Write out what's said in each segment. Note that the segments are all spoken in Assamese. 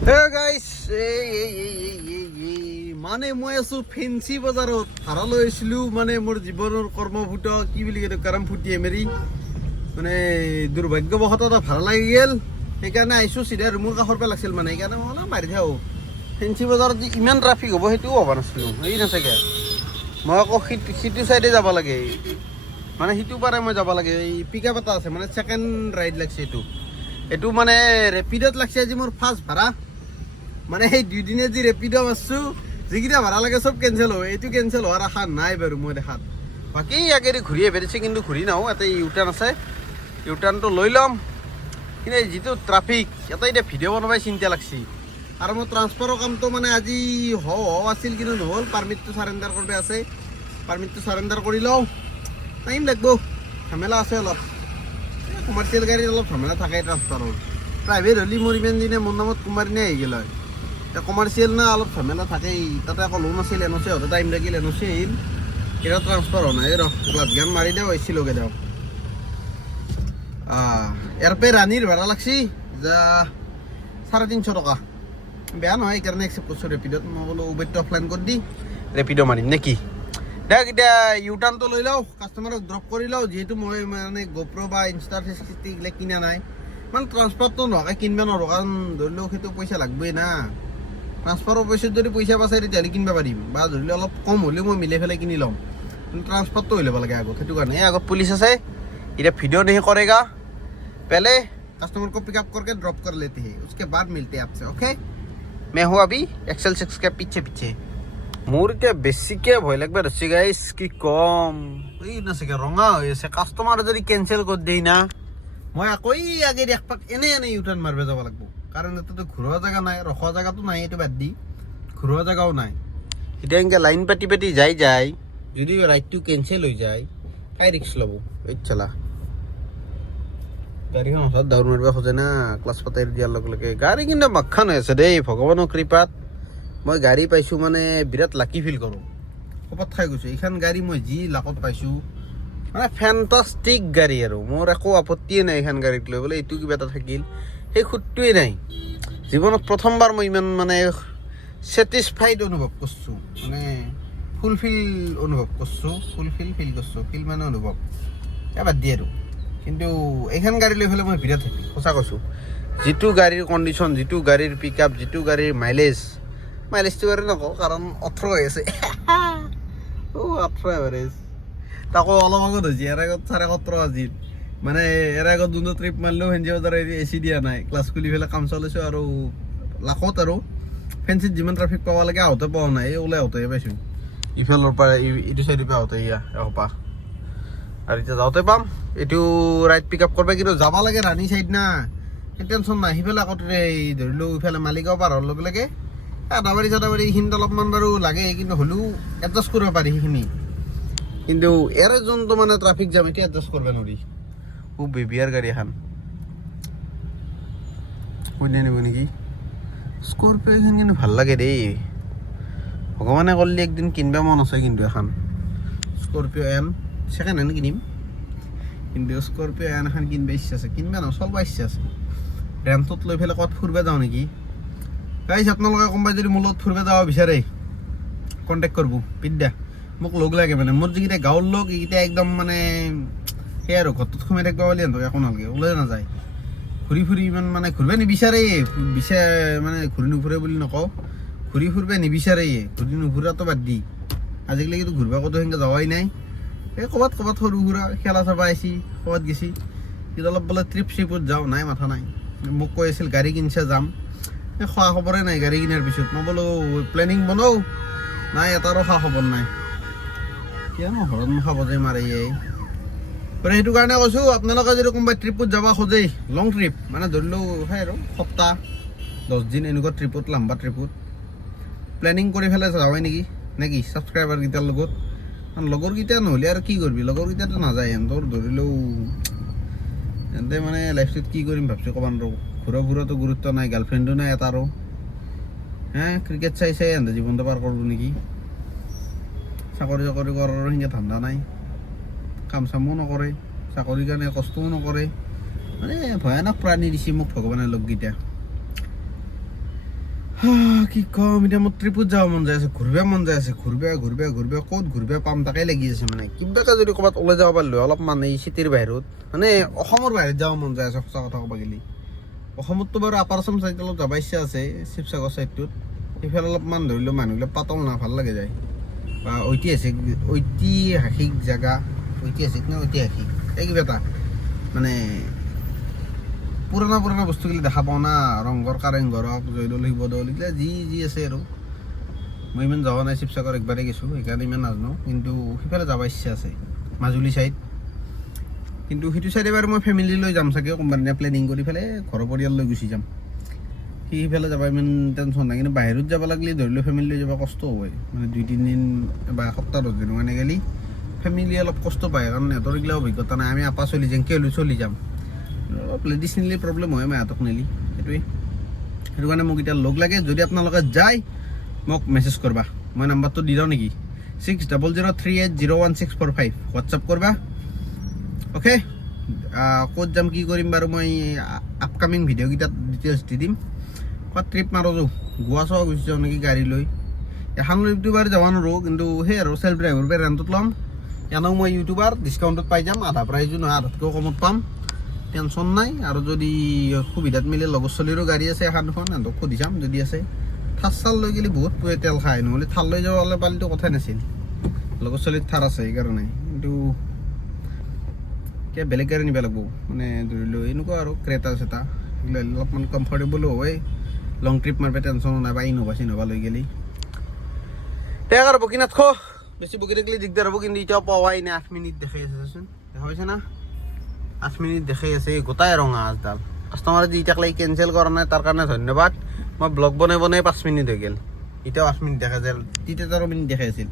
Hey guys, মানে মই আছো ফেন্সি বজাৰত ভাড়া লৈ আছিলো মানে মোৰ জীৱনৰ কৰ্মভূত কি বুলি কয় কাৰাম ফুটিয়ে মেৰি মানে দুৰ্ভাগ্যবশতঃ এটা ভাড়া লাগি গেল সেইকাৰণে আইছো চিধা ৰুমৰ কাষৰ পৰা লাগিছিল মানে সেইকাৰণে মই অলপ মাৰি থাকোঁ ফেন্সি বজাৰত যে ইমান ট্ৰাফিক হ'ব সেইটোও ভবা নাছিলোঁ এই নাচাগে মই আকৌ সিটো চাইডে যাব লাগে মানে সিটো পাৰে মই যাব লাগে এই পিক আপ এটা আছে মানে ছেকেণ্ড ৰাইড লাগছে এইটো মানে ৰেপিডত লাগছে আজি মোৰ ফাৰ্ষ্ট ভাড়া মানে এই দুদিনে যি ৰেপিড' মাৰছোঁ যিকেইটা ভাড়া লাগে চব কেঞ্চেল হয় এইটো কেঞ্চেল হোৱাৰ আশা নাই বাৰু মই দেখাত বাকী আগেদি ঘূৰি আহিছে কিন্তু ঘূৰি নাহোঁ এটা ইউটাৰ্ণ আছে ইউটাৰ্ণটো লৈ ল'ম কিন্তু যিটো ট্ৰাফিক এটা এতিয়া ভিডিঅ' বনাবাই চিন্তা লাগছি আৰু মোৰ ট্ৰান্সফাৰৰ কামটো মানে আজি আছিল কিন্তু নহ'ল পাৰ্মিটটো চাৰেণ্ডাৰ কৰিব আছে পাৰ্মিটটো চাৰেণ্ডাৰ কৰি লওঁ টাইম লাগিব ঝামেলা আছে অলপ কমাৰ্চিয়েল গাড়ীত অলপ ঝামেলা থাকে ট্ৰান্সফাৰৰ প্ৰাইভেট হ'লে মোৰ ইমান দিনে মোৰ নামত কুমাৰিনে আহি গ'ল হয় এতিয়া কমাৰ্চিয়েল না অলপ ঝামেলা থাকেই তাতে আকৌ লোন আছিল এন অ' চি হওঁতে টাইম লাগিল এন অ' চি আহিল এতিয়া ট্ৰান্সফাৰ হোৱা নাই ক্লাছ জ্ঞান মাৰি দিওঁ আহিছিলোগে দিওঁ ইয়াৰ পৰা ৰাণীৰ ভাড়া লাগছি যা 350 টকা বেয়া নহয় সেইকাৰণে একচেপ্ট কৰিছোঁ ৰেপিডত মই বোলো উবেৰটো অফলাইন কৰি দি ৰেপিড' মাৰিম নে কি দেখ এতিয়া ইউটাৰ্ণটো লৈ লওঁ কাষ্টমাৰক ড্ৰপ কৰি লওঁ যিহেতু মই মানে গোপ্ৰ বা ইনষ্টাৰ ফেচিলিটি এইবিলাক কিনা নাই মানে ট্ৰান্সফাৰটো নোহোৱাকৈ কিনিব নোৱাৰোঁ কাৰণ ধৰি লওক সেইটো পইচা লাগবই না ট্ৰান্সফাৰৰ পইচাত যদি পইচা বাচে তেতিয়াহ'লে কিনিব পাৰিম বা ধৰি লওক অলপ কম হ'লেও মই মিলাই পেলাই কিনি ল'ম কিন্তু ট্ৰান্সফাৰটো হৈ ল'ব লাগে আগত সেইটো কাৰণে আগত পুলিচ আছে এতিয়া ভিডিঅ' नहीं करेगा पहले कस्टमर को पिकअप करके ड्रॉप कर लेते हैं उसके बाद मिलते हैं आपसे ओके मैं हूँ अभी एक्सेल 6 के पीछे মোৰ এতিয়া বেছিকৈ ভয় লাগবে ধৰিছে গাইছ কি কম এই নাচাগে ৰঙা হৈ আছে কাষ্টমাৰ যদি কেঞ্চেল কৰি দেই না মই আকৌ আগেদি একপাক এনে ইউটাৰ্ণ মাৰিব যাব লাগিব কাৰণ এটাতো ঘূৰোৱা জেগা নাই ৰখোৱা জেগাটো নাই এইটো বাদ দি ঘূৰোৱা জেগাও নাই এতিয়া এনেকৈ লাইন পাতি যায় যদি ৰাইডটো কেঞ্চেল হৈ যায় কাই ৰিক্স ল'ব এই চলা গাড়ীখন হঠাৎ ডাউন মাৰিব খোজে না ক্লাছ পাতাই দিয়াৰ লগে লগে গাড়ী কিন্তু মাখান হৈ আছে দেই ভগৱানৰ কৃপাত মই গাড়ী পাইছোঁ মানে বিৰাট লাকি ফিল কৰোঁ ক'ৰবাত খাই গৈছোঁ এইখন গাড়ী মই যি লাকত পাইছোঁ মানে ফেণ্টাষ্টিক গাড়ী আৰু মোৰ একো আপত্তিয়ে নাই এইখন গাড়ীক লৈ বোলে এইটো কিবা এটা থাকিল সেই খুঁতটোৱে নাই জীৱনত প্ৰথমবাৰ মই ইমান মানে ছেটিছফাইড অনুভৱ কৰিছোঁ মানে ফুলফিল অনুভৱ কৰিছোঁ ফিল কৰিছোঁ ফিল মানে অনুভৱ বাদ দিয়ে আৰু কিন্তু এইখন গাড়ী লৈ পেলাই মই বিৰাট হেপি সঁচা কৈছোঁ যিটো গাড়ীৰ কণ্ডিশ্যন যিটো গাড়ীৰ পিক আপ যিটো গাড়ীৰ মাইলেজটো বাৰু নকওঁ কাৰণ 18 হৈ আছে 18 এভাৰেজ তাকো অলপ আগত হৈছে ইয়াৰ আগত 17.5 আছিল মানে ইয়াৰ আগত যোনটো ট্ৰিপ মাৰিলেও ফেঞ্চি বজাৰ এ চি দিয়া নাই ক্লাছ খুলি পেলাই কাম চলাইছোঁ আৰু লাখত আৰু ফেঞ্চিত যিমান ট্ৰাফিক পাব লাগে আহোঁতে পোৱা নাই এই ওলাই আহোঁতেহে পাইছোঁ ইফালৰ পৰা এইটো চাইডৰ পৰা আহোঁতে এসোপা আৰু এতিয়া যাওঁতে পাম এইটো ৰাইড পিক আপ কৰিব কিন্তু যাব লাগে ৰাণী চাইড না টেনশ্যন নাই সিফালে আকৌ ধৰি লওঁ ইফালে মালিগাঁও পাৰ হোৱাৰ লগে লগে আদাবাৰী এইখিনিত অলপমান বাৰু লাগে কিন্তু হ'লেও এডজাষ্ট কৰিব পাৰি সেইখিনি কিন্তু ইয়াৰে যোনটো মানে ট্ৰাফিক জাম এতিয়া এডজাষ্ট কৰিব নোৱাৰি বেবিয়াৰ গাড়ী এখন কইনা নিব নেকি স্কৰপিঅ' এইখন কিন্তু ভাল লাগে দেই ভগৱানে কৰিলে একদিন কিনিব মন আছে কিন্তু এখন স্কৰপিঅ' এন ছেকেণ্ড হেণ্ড কিনিম কিন্তু স্কৰপিঅ' এন এখন কিনিব ইচ্ছা আছে কিনিব নহয় চলিব ইচ্ছা আছে ৰেণ্টত লৈ পেলাই ক'ত ফুৰিব যাওঁ নেকি গাইছ আপোনালোকে কোনোবাই যদি মোৰ লগত ফুৰিব যাব বিচাৰে কণ্টেক্ট কৰিব বিদ্যা মোক লগ লাগে মানে মোৰ যিকেইটা গাঁৱৰ লগ এইকেইটা একদম মানে সেই আৰু ঘৰটোত সোমাই থাকিব বুলি সিহঁতক একো নালাগে ওলাই নাযায় ঘূৰি ইমান মানে ঘূৰিব নিবিচাৰে মানে ঘূৰি নুফুৰে বুলি নকওঁ ঘূৰি ফুৰিব নিবিচাৰে ঘূৰি নুফুৰাটো বাদ দি আজিকালি কিন্তু ঘূৰিব ক'তো সেনেকৈ যোৱাই নাই এই ক'ৰবাত সৰু সুৰা খেলা চাব আহিছি ক'ৰবাত গেছি কিন্তু অলপ বোলে ট্ৰিপত যাওঁ নাই মাথা নাই মোক কৈ আছিল গাড়ী কিনছে যাম এই খোৱা খবৰে নাই গাড়ী কিনাৰ পিছত মই বোলো প্লেনিং বনাওঁ নাই এটাৰো খা খবৰ নাই কিয়নো ঘৰত মুখা বজাই মাৰে সেইটো কাৰণে কৈছোঁ আপোনালোকে যদি কোনোবাই ট্ৰিপত যাব খোজে লং ট্ৰিপ মানে ধৰি লওঁ সেই আৰু সপ্তাহ 10 দিন এনেকুৱা ট্ৰিপত লাম্বা ট্ৰিপত প্লেনিং কৰি পেলাই যাৱাই নেকি ছাবস্ক্ৰাইবাৰকেইটাৰ লগত লগৰকেইটা নহ'লে আৰু কি কৰিবি লগৰকেইটাতো নাযায় সিহঁতৰ ধৰি লওঁ সিহঁতে মানে লাইফটোত কি কৰিম ভাবছোঁ ক'ব নোৱাৰোঁ ঘূৰা ফুৰাটো গুৰুত্ব নাই গাৰ্লফ্ৰেণ্ডো নাই এটাৰো ক্ৰিকেট চাই সিহঁতে জীৱনটো পাৰ কৰোঁ নেকি চাকৰি কৰাৰ সেনেকৈ ধান্দা নাই কাম চামো নকৰে চাকৰিৰ কাৰণে কষ্টও নকৰে মানে ভয়ানক প্ৰাণী দিছে মোক ভগৱানে লগকেইটা কি কম এতিয়া মোৰ ট্ৰিপত যাব মন যায় আছে, ঘূৰিব মন যায় আছে, ঘূৰিব ক'ত ঘূৰিব পাম তাকে লাগি আছে। মানে কিবাকে যদি ক'ৰবাত ওলাই যাব পাৰিলো অলপ মানে এই চিটিৰ বাহিৰত, মানে অসমৰ বাহিৰত যাব মন যায় আছে সঁচা কথা ক'ব গ'লে। অসমততো বাৰু আপাৰ আছাম চাইড অলপ যাব ইচ্ছা আছে, শিৱসাগৰ চাইডটোত সেইফালে অলপমান ধৰি লওক মানুহবিলাক পাতল না ভাল লাগে যায়, বা ঐতিহাসিক জেগা, ঐতিহাসিক এই কিবা এটা মানে পুৰণা বস্তুগিলা দেখা পাওঁ না, ৰংঘৰ কাৰেংঘৰ হওক, জয়দৌল শিৱদৌল এইগিলা যি আছে আৰু। মই ইমান যোৱা নাই, শিৱসাগৰ একবাৰেই গৈছোঁ সেইকাৰণে ইমান নাজানো, কিন্তু সিফালে যাব ইচ্ছা আছে মাজুলী চাইড। কিন্তু সেইটো চাইডে বাৰু মই ফেমিলি লৈ যাম চাগে, কোনোবা দিনা প্লেনিং কৰি পেলাই ঘৰৰ পৰিয়াল লৈ গুচি যাম, সিফালে যাব ইমান টেনশ্যন নাই। কিন্তু বাহিৰত যাব লাগিলে ধৰি লওক ফেমিলি লৈ যাব কষ্ট হয়, মানে 2-3 দিন বা এসপ্তাহ 10 দিন মানে গেলি ফেমিলি অলপ কষ্ট পায়, কাৰণ সিহঁতৰ এইগিলা অভিজ্ঞতা নাই। আমি আপা চলি যেনকৈ হ'লেও চলি যাম, অলপ লেডিজ নিলে প্ৰব্লেম হয় মাহঁতক নিলি, সেইটো কাৰণে মোক এতিয়া লগ লাগে। যদি আপোনালোকে যায় মোক মেছেজ কৰবা, মই নাম্বাৰটো দি দিওঁ নেকি, 6003801645 হোৱাটছআপ কৰবা। অ'কে, ক'ত যাম কি কৰিম বাৰু মই আপকামিং ভিডিঅ'কেইটাত ডিটেইলছ দি দিম। ক'ত ট্ৰিপ মাৰোঁ গোৱা চোৱা গুচি যাওঁ নেকি গাড়ী লৈ, এখন ইউটিউবাৰ যাব নোৱাৰোঁ, কিন্তু সেই আৰু চেল্ফ ড্ৰাইভৰ পৰা ৰেণ্টত ল'ম। এনেও মই ইউটিউবাৰ ডিছকাউণ্টত পাই যাম, আধা প্ৰাইজো নহয় আধাতকৈও কমত পাম, টেনশ্যন নাই। আৰু যদি সুবিধাত মিলে লগৰ চলিৰো গাড়ী আছে এখন দুখন, সিহঁতক সুধি চাম যদি আছে। থাৰ চাল লৈ গ'লে বহুত তেল খায়, নহ'লে থাৰ লৈ যাব হ'লে পাৰিতো কথাই নাছিল, লগৰ চলিত থাৰ আছে সেইকাৰণে। কিন্তু কিবা বেলেগ গাড়ী নিব লাগিব, মানে ধৰি লওঁ এনেকুৱা আৰু ক্ৰেটা চেটা সেইগিলা অলপমান কমফৰ্টেবলো হয়, লং ট্ৰিপ মাৰিব টেনশ্যনো নাই, বা ইন'ভা চিন'ভা লৈ গ'লে। তাক আৰু বকি নাথ বেছি বকি থাকিলে দিগদাৰ হ'ব। কিন্তু এতিয়াও পোৱাই নাই, 8 মিনিট দেখাই আছে চোন, দেখা পাইছে না 8 মিনিট দেখাই আছে, গোটাই ৰঙা আজডাল। কাষ্টমাৰে যি এতিয়াক কেঞ্চেল কৰা নাই তাৰ কাৰণে ধন্যবাদ। মই ব্লগ বনাই 5 মিনিট হৈ গ'ল, এতিয়াও 8 মিনিট দেখা যায়, 13 মিনিট দেখাই আছিল।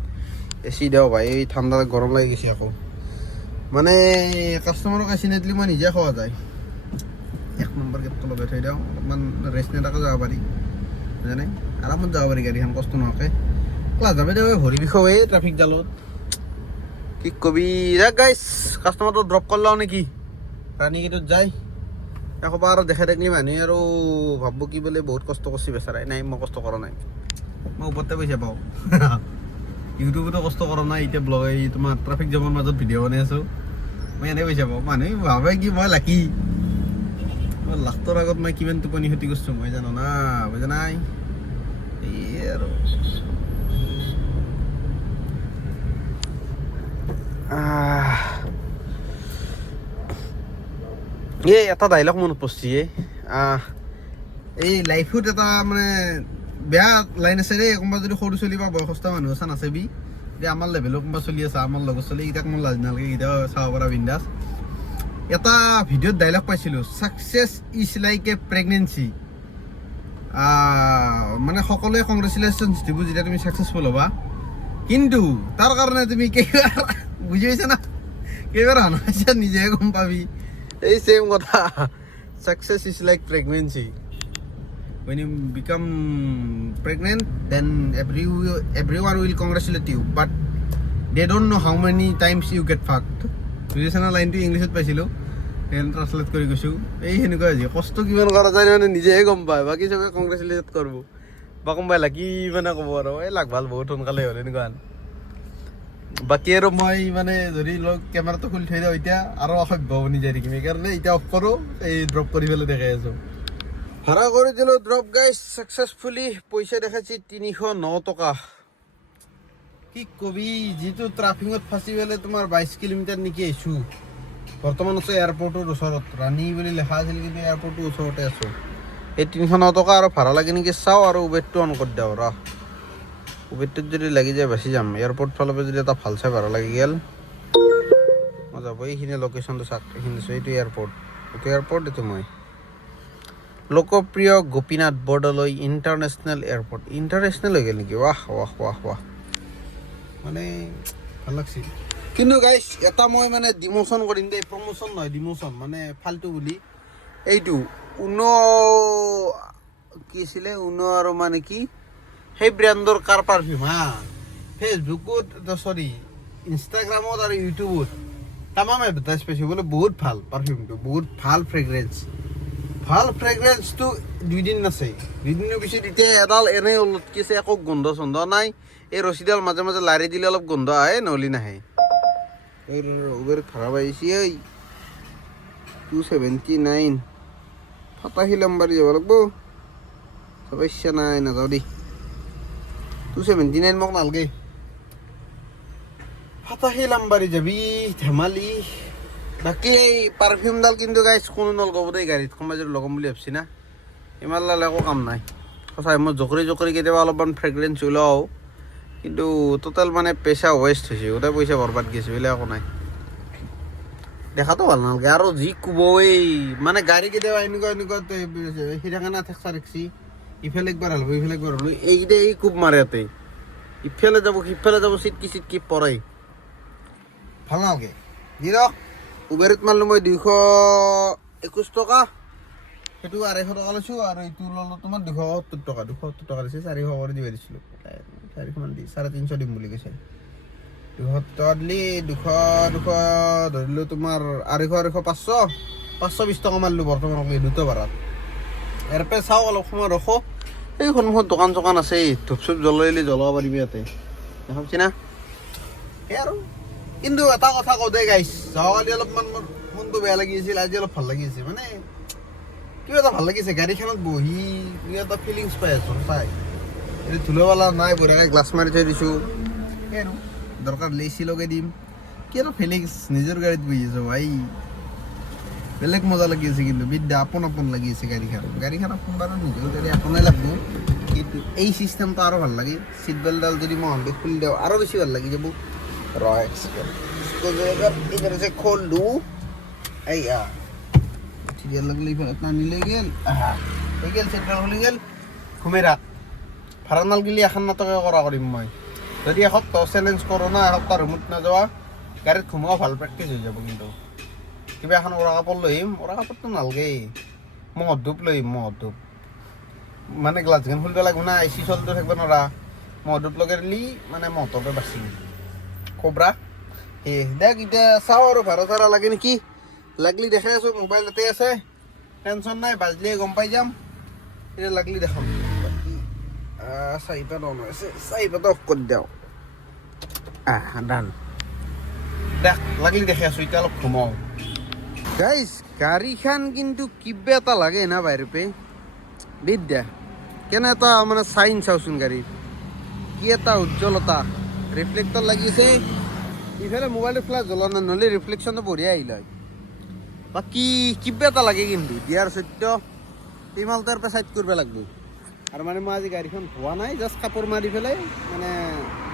এচি দিওঁ ভাই, এই ঠাণ্ডা গৰম লাগি গৈছে আকৌ, মানে কাষ্টমাৰক এচি নিদিলে মই নিজে খোৱা যায়। 1 নম্বৰ গেটটো লগাই থৈ দিওঁ, অলপমান ৰেষ্ট নেতাকৈ যাব পাৰি, বুজানে আৰামত যাব পাৰি গাড়ীখন কষ্ট নোহোৱাকৈ। ক্লাছ যাবে দে ভৰি বিষয়ে ট্ৰাফিক জালত, কি কবি। গাইছ কাষ্টমাৰটো ড্ৰপ কৰিলাও নেকি, ৰাণীগেটত যায় একবাৰ আৰু দেখাই থাকিলে মানুহে আৰু ভাবব কি বোলে বহুত কষ্ট কৰিছে বেচাৰাই। নাই মই কষ্ট কৰা নাই, মই ওপৰতে পইচা পাওঁ। ইউটিউবতো কষ্ট কৰা নাই, এতিয়া ব্লগ এই তোমাৰ ট্ৰাফিক জামৰ মাজত ভিডিঅ' বনাই আছোঁ, মই এনেই পইচা পাওঁ। মানুহে ভাবে কি মই লাকি, মই লাখটোৰ আগত মই কিমান টোপনি ক্ষতি কৰিছোঁ মই জানো না, বুজা নাই। এই আৰু এই এটা ডাইলগ মনত পৰছি, এই লাইফত এটা মানে বেয়া লাইন আছে দেই। কোনোবা যদি সৰু চলি বা বয়সস্থ মানুহ আছে নাচাবি, এতিয়া আমাৰ লেভেলৰ কোনোবা চলি আছে, আমাৰ লগত চলি এইকেইটাক মোৰ লাজ নালাগে, কেতিয়াও চাব পৰা বিন্দাছ। এটা ভিডিঅ'ত ডাইলগ পাইছিলোঁ, success is like a pregnancy. মানে সকলোৱে কংগ্ৰেচুলেশ্যনছ দিব যেতিয়া তুমি ছাকচেছফুল হ'বা, কিন্তু তাৰ কাৰণে তুমি কেইবাৰ বুজি পাইছা না, কেইবাৰ হানাইছা নিজেহে গম পাবি। এই সেম কথা, success is like pregnancy. When you become pregnant, then everyone will congratulate you, but they don't know how many times you get fucked. বুজিছা না, লাইনটো ইংলিছত পাইছিলোঁ, সেইকাৰণে ট্ৰান্সলেট কৰি কৈছোঁ। এই সেনেকুৱা হৈছে, কষ্ট কিমান কৰা যায় মানে নিজেহে গম পায়, বাকী চবে কংগ্ৰেচুলেট কৰিব বা কোনোবাই লাকি মানে ক'ব আৰু এই লাগ ভাল বহুত সোনকালে হ'ল এনেকুৱা। বাকী আৰু মই মানে যদি লগ কেমেৰাটো খুলি থৈ দিওঁ এতিয়া আৰু অসভ্য বনি যাই থাকিম, সেইকাৰণে এতিয়া অফ কৰোঁ, এই ড্ৰপ কৰি পেলাই দেখাই আছোঁ। ভাড়া কৰি দিলোঁ ড্ৰপ গাইজ ছাকচেছফুলি, পইচা দেখাইছে 309 টকা। কি কবি, যিটো ট্ৰাফিকত ফাঁচি পেলাই তোমাৰ 22 কিলোমিটাৰ নেকি আহিছোঁ। বৰ্তমান আছোঁ এয়াৰপৰ্টৰ ওচৰত, ৰাণী বুলি লেখা আছিল কিন্তু এয়াৰপৰ্টৰ ওচৰতে আছোঁ। এই 309 টকা আৰু ভাড়া লাগে নেকি চাওঁ, আৰু উবেৰটো অন কৰি দিওঁ ৰ, উবেৰটোত যদি লাগি যায় বাচি যাম। এয়াৰপৰ্ট ফালৰ পৰা যদি এটা ভাল চাই ভাড়া লাগি গ'ল মই যাব। এইখিনি লোকেশ্যনটো চাওক, এইখিনি এইটো এয়াৰপৰ্ট, এইটো মই Lokpriya Gopinath Bordoloi International Airport. International হৈ গ'ল নেকি, ৱাহ ৱাহ ৱাহ ৱাহ, মানে ভাল লাগছিল। কিন্তু গাইজ এটা মই মানে ডিমোশ্যন কৰিম দেই, প্ৰমোশ্যন নহয় ডিমোশ্যন, মানে ফাল্টু বুলি। এইটো কি আছিলে আৰু মানে কি সেই ব্ৰেণ্ডৰ কাৰ পাৰফিউম হা, ফেচবুকত চৰি ইনষ্টাগ্ৰামত আৰু ইউটিউবত তামাম এডভাৰটাইজ পাইছোঁ বোলে বহুত ভাল পাৰফিউমটো, বহুত ভাল ফ্ৰেগ্ৰেঞ্চ, ভাল ফ্ৰেগ্ৰেন্সটো 2 দিন আছে 2 দিনৰ পিছত এতিয়া এডাল এনেই লটকিছে একো গোন্ধ চন্ধ নাই এই ৰছীডাল মাজে মাজে লাৰি দিলে অলপ গোন্ধ আহে নহ'লে নাহে উবেৰ ভাড়া পাইছি ঐ 279 ফাটাহি লম্বাৰী যাব লাগিব চাব ইচ্ছা নাই নাযাওঁ দেই 279 মোক নালগে ফাটাহি লম্বাৰী যাবি ধেমালি বাকী এই পাৰফিউমডাল কিন্তু গাইছ কোনো নলগাব দেই গাড়ীত সোমাই যদি লগাম বুলি ভাবছি না ইমান লালে একো কাম নাই সঁচাই মই জকৰি কেতিয়াবা অলপমান ফ্ৰেগ্ৰেন্স ওলাও কিন্তু টোটেল মানে পইচা ৱেষ্ট হৈছে গোটেই পইচা বৰবাদ গৈছে বোলে একো নাই দেখাতো ভাল নালাগে আৰু যি কোব এই মানে গাড়ী কেতিয়াবা এনেকুৱা সিৰাখানা ঠেকচা ঠেকচি ইফালে একবাৰ হালব ইফালে একবাৰ হালব এইকেইটা এই কোব মাৰে ইয়াতে ইফালে যাব সিফালে যাব চিটকি পৰে ভাল নালাগে দি ৰখ উবেৰত মাৰিলোঁ মই 221 টকা সেইটো 250 টকা লৈছোঁ আৰু এইটো ল'লোঁ তোমাৰ 270 টকা দিছে 400 কৰি দিব দিছিলোঁ 400মান দি 350 দিম বুলি কৈছে 200 টকা দিলি 200 ধৰিলোঁ তোমাৰ 250 520 টকা মাৰিলোঁ বৰ্তমান দুটা ভাড়াত ইয়াৰ পৰা চাওঁ অলপ সময় ৰখো এই সন্মুখত দোকান চোকান আছে ধূপ চুপ জ্বলাব পাৰিবি ইয়াতে দেখাবছি না সেই আৰু কিন্তু এটা কথা কওঁ দেই গাইছ যোৱাকালি অলপমান মোৰ মনটো বেয়া লাগি আছিল আজি অলপ ভাল লাগি আছে মানে কিবা এটা ভাল লাগিছে গাড়ীখনত বহি কিবা এটা ফিলিংছ পাই আছোঁ চাই এইটো ধুলোৱালা নাই বঢ়িয়াকৈ গ্লাছ মাৰি থৈ দিছোঁ সেই আৰু দৰকাৰ লেচি লগাই দিম কি এটা ফিলিংছ নিজৰ গাড়ীত বহি আছোঁ ভাই বেলেগ মজা লাগি আছে কিন্তু বিদ্যা আপোন লাগি আছে গাড়ীখন আপোন বাৰু নিজৰ গাড়ী আপোনেই লাগব কিন্তু এই চিষ্টেমটো আৰু ভাল লাগে চিট বেল্টডাল যদি মই হণ্ড্ৰেড খুলি দিওঁ আৰু বেছি ভাল লাগি যাব एक सेकंड इसको जो अगर इधर से खोल दूं ऐया ठीक है लगली पर इतना मिले गेल हो गेल सेट हो गेल घुमेरा ফারানাল গিলি এখন নাটকে কৰা কৰিম মই যদি এসপ্তাহ চ্যালেঞ্জ কৰোঁ না এসপ্তাহ ৰুমত নাযোৱা গাড়ীত ঘুমোৱা ভাল প্ৰেক্টিছ হৈ যাব কিন্তু কিবা এখন উৰা কাপোৰ লৈ আহিম উৰা কাপোৰটো নালগে মহৰ ধূপ লৈ আহিম মহৰ ধূপ মানে গ্লাছখন খুলিব লাগিব না এচি চলটো থাকিব নোৱাৰা মহৰ ধূপ লগাই দিলি মানে মহটোকে বাচি কোবৰা দেখ এতিয়া চাওঁ আৰু ভাড়া চাড়া লাগে নেকি লাগলি দেখাই আছোঁ মোবাইল তাতে আছে টেনশ্যন নাই বাজলিয়ে গম পাই যাম এতিয়া লাগলি দেখাম চাৰিপাত অন হৈ আছে চাৰিপাত অফ কৰি দিওঁ ডান দেখ লাগলি দেখি আছোঁ এতিয়া অলপ ঘুমাওঁ গাইজ গাড়ীখন কিন্তু কিবা এটা লাগে না বাহিৰপে বিদ্যা কেনে এটা মানে চাইন চাওঁচোন গাড়ীৰ কি এটা উজ্জ্বলতা ৰিফ্লেক্টৰ লাগিছে ইফালে মোবাইলটো ফ্লাছ জ্বলা নাই নহ'লে ৰিফ্লেকশ্যনটো বঢ়িয়া আহিল হয় বাকী কিবা এটা লাগে কিন্তু দিয়াৰ সত্য ইমালটাৰ পৰা চাইড কৰিব লাগিব আৰু মানে মই আজি গাড়ীখন ধোৱা নাই জাষ্ট কাপোৰ মাৰি পেলাই মানে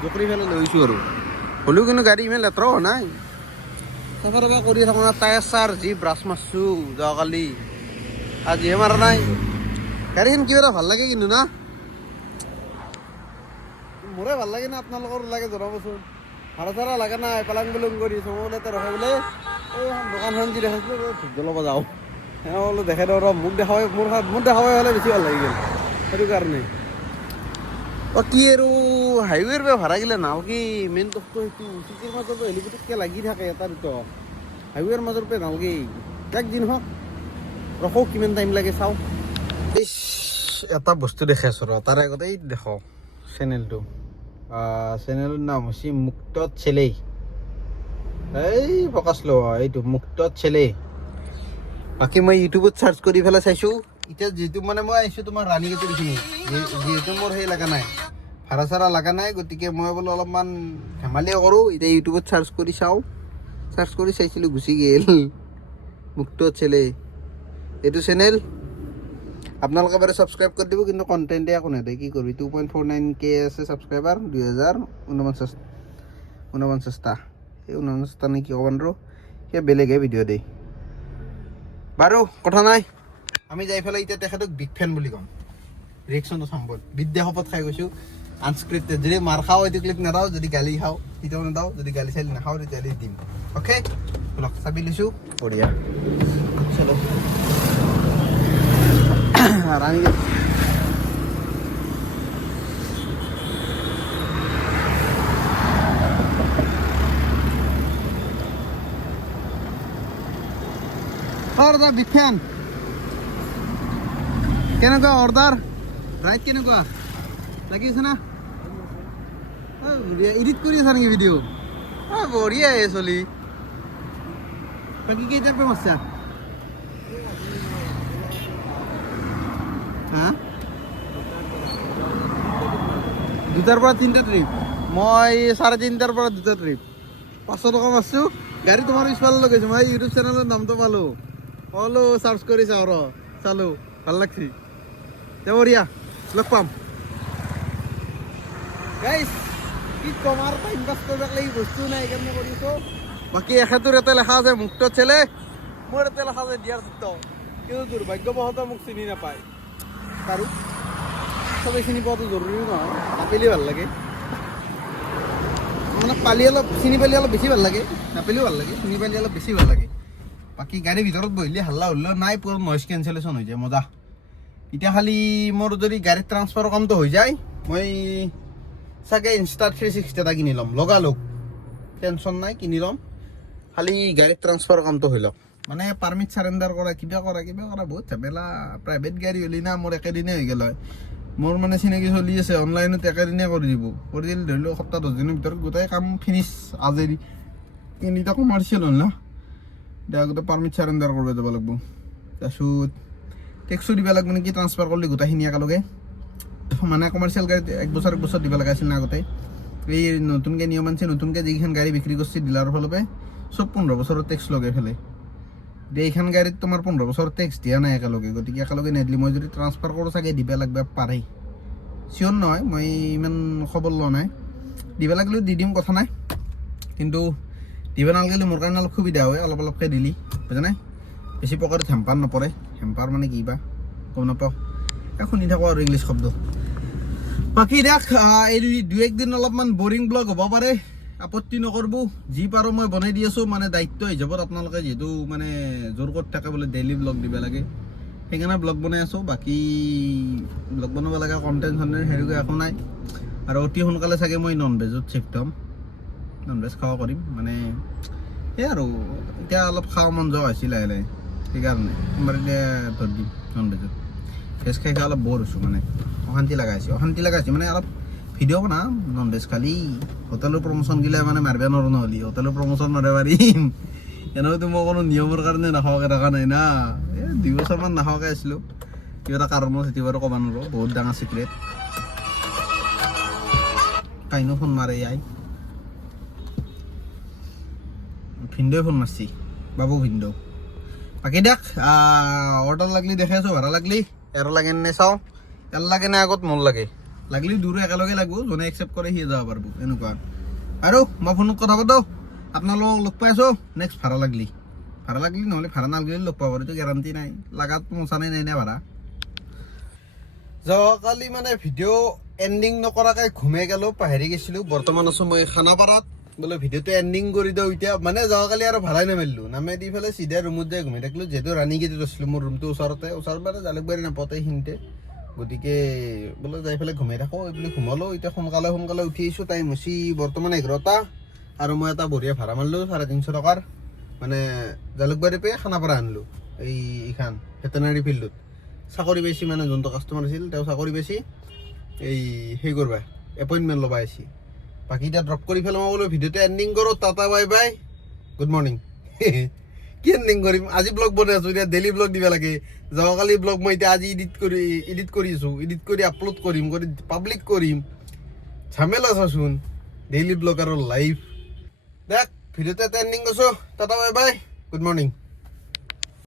জকৰি পেলাই লৈছোঁ আৰু হ'লেও কিন্তু গাড়ী ইমান লেতেৰা হোৱা নাই চাফা তাফা কৰি থাকোঁ না টায়াৰ চাৰ যি ব্ৰাছ মাৰছোঁ যোৱাকালি আজিহে মাৰা নাই গাড়ীখন কিবা এটা ভাল লাগে কিন্তু না মোৰে ভাল লাগে না আপোনালোকৰ লাগে জনাবচোন ভাড়া চাড়া লাগে নাই পালাং বুলুং কৰি চমতে ৰখে বোলে এই দোকানখন যি দেখাইছিলোঁ ধূপ জ্বলাব যাওঁ বোলো দেখাই দিওঁ ৰ মোক দেখাবই হ'লে বেছি ভাল লাগি গ'ল সেইটো কাৰণে কি আৰু হাইৱেৰ পৰা ভাড়া গিলে নালগে মেইন তথ্য সেইটো চিটিৰ মাজতো হেলিকপ্টাৰকৈ লাগি থাকে এটা দুটা হাইৱেৰ মাজৰ পৰা নালগে একদিন হওক ৰখো কিমান টাইম লাগে চাওঁ এটা বস্তু দেখাইছোঁ ৰ তাৰ আগতে এই দেখক চেনেলটো চেনেলৰ নাম হৈছে মুক্ত চেলেই এই ফকাচ লোৱা এইটো মুক্ত চেলেই বাকী মই ইউটিউবত চাৰ্চ কৰি পেলাই চাইছোঁ এতিয়া যিহেতু মানে মই আহিছোঁ তোমাৰ ৰাণীগেটৰ এইখিনি যিহেতু মোৰ সেই লগা নাই ভাড়া চাড়া লগা নাই গতিকে মই বোলো অলপমান ধেমালিয়ে কৰোঁ এতিয়া ইউটিউবত চাৰ্চ কৰি চাওঁ চাৰ্চ কৰি চাইছিলোঁ গুচি গ'ল মুক্ত চেলেই এইটো চেনেল আপোনালোকে বাৰু ছাবস্ক্ৰাইব কৰি দিব কিন্তু কণ্টেণ্টে একো নেদে কি কৰিবি 2.49K আছে ছাবস্ক্ৰাইবাৰ 2049টা এই 49টা নে কি ক'ব নোৱাৰোঁ সেই বেলেগহে ভিডিঅ' দেই বাৰু কথা নাই আমি যাই পেলাই এতিয়া তেখেতক বিগ ফেন বুলি ক'ম ৰিয়েকশ্যনটো চাম বল বিদ্যা শপত খাই গৈছোঁ আনস্ক্ৰিপ্টেড যদি মাৰ খাওঁ এইটো ক্লিক নাদাওঁ যদি গালি খাওঁ তেতিয়াও নাদাওঁ যদি গালি চালি নাখাওঁ তেতিয়াহ'লে দিম অ'কে বলক চাবি লৈছোঁ বঢ়িয়া চলো রানীগেট और द बिग फैन কেনেকুৱা অৰ্ডাৰ ৰাইট কেনেকুৱা লাগি আছে না এডিট কৰি আছা নেকি ভিডিঅ' বঢ়িয়া চলি বাকী কেইটাৰ পৰা মাৰছা হা 2টাৰ পৰা 3টা ট্ৰিপ মই 3:30টাৰ পৰা 2টা ট্ৰিপ 500 টকা মাৰছোঁ গাড়ী তোমাৰ পিছফালে লগাইছোঁ মই ইউটিউব চেনেলৰ নামটো পালোঁ হলো চাৰ্চ কৰি চাওঁ ৰ চালোঁ ভাল লাগছি দে বঢ়িয়া লগ পাম গাইছ কি কম আৰু টাইম পাছ কৰিব লাগি বস্তু নাই সেইকাৰণে কৰিছোঁ বাকী এখেতৰ ইয়াতে লেখা আছে মুক্ত ছেলে মোৰ ইয়াতে লেখা আছে দিয়াৰ চিত্ৰ কিন্তু দুৰ্ভাগ্যবশতঃ মোক চিনি নাপায় আৰু চবেই চিনি পোৱাটো জৰুৰী নহয় নাপালেই ভাল লাগে মানে পালি অলপ চিনি পালি অলপ বেছি ভাল লাগে নাপালেও ভাল লাগে চিনি পালি অলপ বেছি ভাল লাগে বাকী গাড়ীৰ ভিতৰত বহিলে হাল্লা হ'লেও নাই পুৰা নইজ কেঞ্চেলেশ্যন হৈ যায় মজা এতিয়া খালি মোৰ যদি গাড়ীৰ ট্ৰান্সফাৰৰ কামটো হৈ যায় মই চাগে ইনষ্টা 360 এটা কিনি ল'ম লগালগ টেনশ্যন নাই কিনি ল'ম খালি গাড়ীৰ ট্ৰান্সফাৰৰ কামটো হৈ লওক মানে পাৰ্মিট চাৰেণ্ডাৰ কৰা কিবা বহুত ঝামেলা প্ৰাইভেট গাড়ী হ'লি না মোৰ একেদিনে হৈ গ'ল হয় মোৰ মানে চিনাকি চলি আছে অনলাইনত একেদিনে কৰি দিব কৰি দিলে ধৰি লওক সপ্তাহ 10 দিনৰ ভিতৰত গোটেই কাম ফিনিছ আজৰি কিন্তু এতিয়া কমাৰ্চিয়েল হ'ল না এতিয়া গোটেই পাৰ্মিট চাৰেণ্ডাৰ কৰিব যাব লাগিব তাৰপিছত টেক্সো দিব লাগিব নেকি ট্ৰান্সফাৰ কৰিলে গোটেইখিনি একেলগে মানে কমাৰ্চিয়েল গাড়ীত 1 বছৰ দিব লগা আছিল না আগতে এই নতুনকৈ নিয়ম আনিছে নতুনকৈ যিকেইখন গাড়ী বিক্ৰী কৰিছে ডিলাৰৰ ফালৰ পৰা চব 15 বছৰৰ টেক্স লগাই ফেলে এতিয়া এইখন গাড়ীত তোমাৰ 15 বছৰৰ টেক্স দিয়া নাই একেলগে গতিকে একেলগে নিদিলে মই যদি ট্ৰান্সফাৰ কৰোঁ চাগে দিব লাগিব পাৰে চিয়'ৰ নহয় মই ইমান খবৰ লোৱা নাই দিব লাগিলেও দি দিম কথা নাই কিন্তু দিব নালাগিলে মোৰ কাৰণে অলপ সুবিধা হয় অলপকৈ দিলি বুজা নাই বেছি পকেটত হেম্পাৰ নপৰে হেম্পাৰ মানে কি বা গম নাপাওঁ শুনি থাকোঁ আৰু ইংলিছ শব্দ বাকী দেখ এই 2-1 দিন অলপমান বৰিং ব্লগ হ'ব পাৰে আপত্তি নকৰব যি পাৰোঁ মই বনাই দি আছোঁ মানে দায়িত্ব হিচাপত আপোনালোকে যিহেতু মানে জোৰ কৰি থাকে বোলে ডেইলি ব্লগ দিব লাগে সেইকাৰণে ব্লগ বনাই আছোঁ বাকী ব্লগ বনাব লগা কণ্টেণ্ট সেনেকুৱা একো নাই আৰু অতি সোনকালে চাগে মই নন ভেজত চিফ্ট হ'ম নন ভেজ খাব কৰিম মানে সেই আৰু এতিয়া অলপ খাব মন যোৱা হৈছিল লাহে লাহে সেইকাৰণে সোমবাৰে এতিয়া ধৰ দিম নন ভেজত ভেজ খাই অলপ বৰ হৈছোঁ মানে অশান্তি লগাইছে মানে অলপ ভিডিঅ' বনাম নন ভেজ খালি হোটেলৰ প্ৰমোশ্যন গিলা মানে মাৰিব নোৱাৰোঁ নহ'লে হোটেলৰ প্ৰমোশ্যন মাৰিব পাৰিম এনেওতো মই কোনো নিয়মৰ কাৰণে নাখাওঁকৈ থকা নাই না 2 বছৰমান নাখাওঁকৈ আছিলোঁ কিবা এটা কাৰণত সেইটো বাৰু ক'ব নোৱাৰোঁ বহুত ডাঙৰ চিক্ৰেট কাইনো ফোন মাৰে আই ভিনদেউ ফোন মাৰছি বাবু ভিনদেউ বাকী দেখ অৰ্ডাৰ লাগলি দেখাই আছোঁ ভাড়া লাগলি এৰ লাগে নে চাওঁ এৰ লাগে নে আগত মোৰ লাগে লাগলি দূৰো একেলগে লাগব যোনে একচেপ্ট কৰে সিয়ে যাব পাৰিব এনেকুৱা আৰু মই ফোনত কথা পাতোঁ আপোনালোকক লগ পাই আছোঁ নেক্সট ভাড়া লাগলি নহ'লে ভাড়া নালাগিলে লগ পাব এইটো গেৰাণ্টি নাই লাগাত মোচানে নাই নে ভাড়া যোৱাকালি মানে ভিডিঅ' এণ্ডিং নকৰাকৈ ঘুমাই গ'লোঁ পাহৰি গৈছিলোঁ বৰ্তমান আছোঁ মই খানাপাৰাত বোলে ভিডিঅ'টো এণ্ডিং কৰি দিওঁ এতিয়া মানে যোৱাকালি আৰু ভাড়াই নামাৰিলোঁ নামাই দি পেলাই চিধা ৰুমত যাই ঘুমাই থাকিলোঁ যিহেতু ৰাণী গেটত আছিলোঁ মোৰ ৰুমটো ওচৰত মানে জালুকবাৰী নাপাওঁতে এইখিনিতে গতিকে বোলে যাই পেলাই ঘুমাই থাকোঁ এইবুলি ঘুমালোঁ এতিয়া সোনকালে উঠি আহিছোঁ টাইম হৈছে বৰ্তমান 11টা আৰু মই এটা বঢ়িয়া ভাড়া মাৰিলোঁ 350 টকাৰ মানে জালুকবাৰী পে খানাপাৰা আনিলোঁ এইখন ভেটেনাৰী ফিল্ডত চাকৰি পাইছি মানে যোনটো কাষ্টমাৰ আছিল তেওঁ চাকৰি পাইছি এই সেই কৰবা এপইণ্টমেণ্ট ল'বা আহিছি বাকী এতিয়া ড্ৰপ কৰি পেলাই মই বোলো ভিডিঅ'টো এণ্ডিং কৰোঁ tata bye bye good morning কি এণ্ডিং কৰিম আজি ব্লগ বনাই আছোঁ এতিয়া ডেইলি ব্লগ দিব লাগে যোৱাকালি ব্লগ মই এতিয়া আজি এডিট কৰি আছোঁ এডিট কৰি আপলোড কৰিম পাব্লিক কৰিম ঝামেলা চাচোন ডেইলি ব্লগ আৰু লাইভ দেখ ভিডিঅ'টো এটা এণ্ডিং কৰিছোঁ tata bye bye good morning